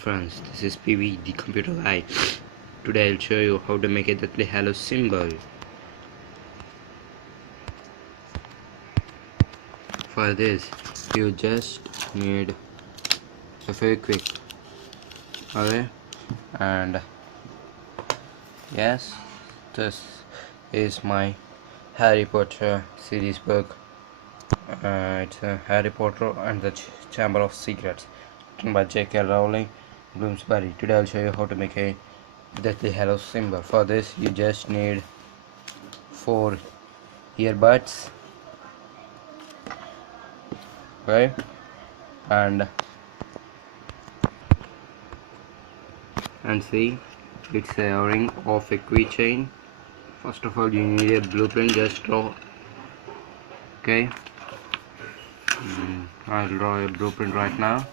friends, this is PV, the computer guy. Today I'll show you how to make a deathly hallows symbol. For this, you just need a quick. Okay, and yes, this is my Harry Potter series book. It's Harry Potter and the Chamber of Secrets, written by J.K. Rowling, Bloomsbury. Today I'll show you how to make a deathly hallows symbol. For this, you just need 4 earbuds, okay, and see, it's a ring of a keychain. First of all, you need a blueprint. Just draw. Okay, I'll draw a blueprint right now.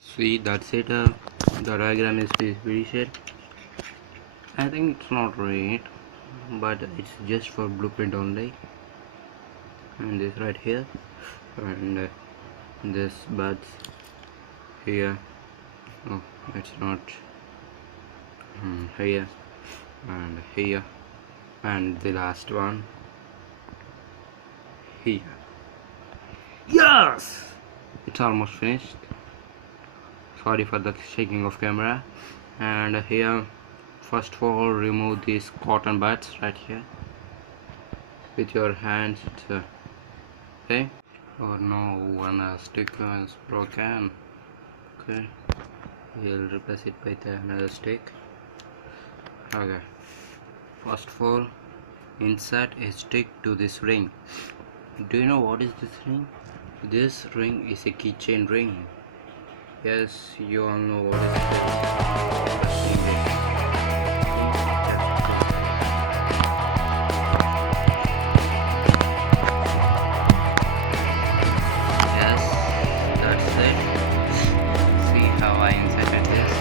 See, that's it. The diagram is pretty shit. I think it's not right, but it's just for blueprint only. And this right here, and this buds here. Oh, it's not here and here, and the last one here. Yes, it's almost finished. Sorry for the shaking of camera. And here, first of all, remove these cotton buds right here with your hands. Okay. Oh no, one stick is broken. Okay, we'll replace it with another stick. Okay, first of all, insert a stick to this ring. Do you know what is this ring? This ring is a keychain ring. Yes, you all know what is this. Yes, that's it. See how I inserted this.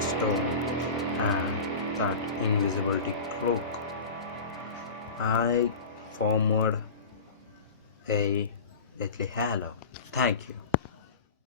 Stone and that invisibility cloak. I formed a deathly hallow. Thank you.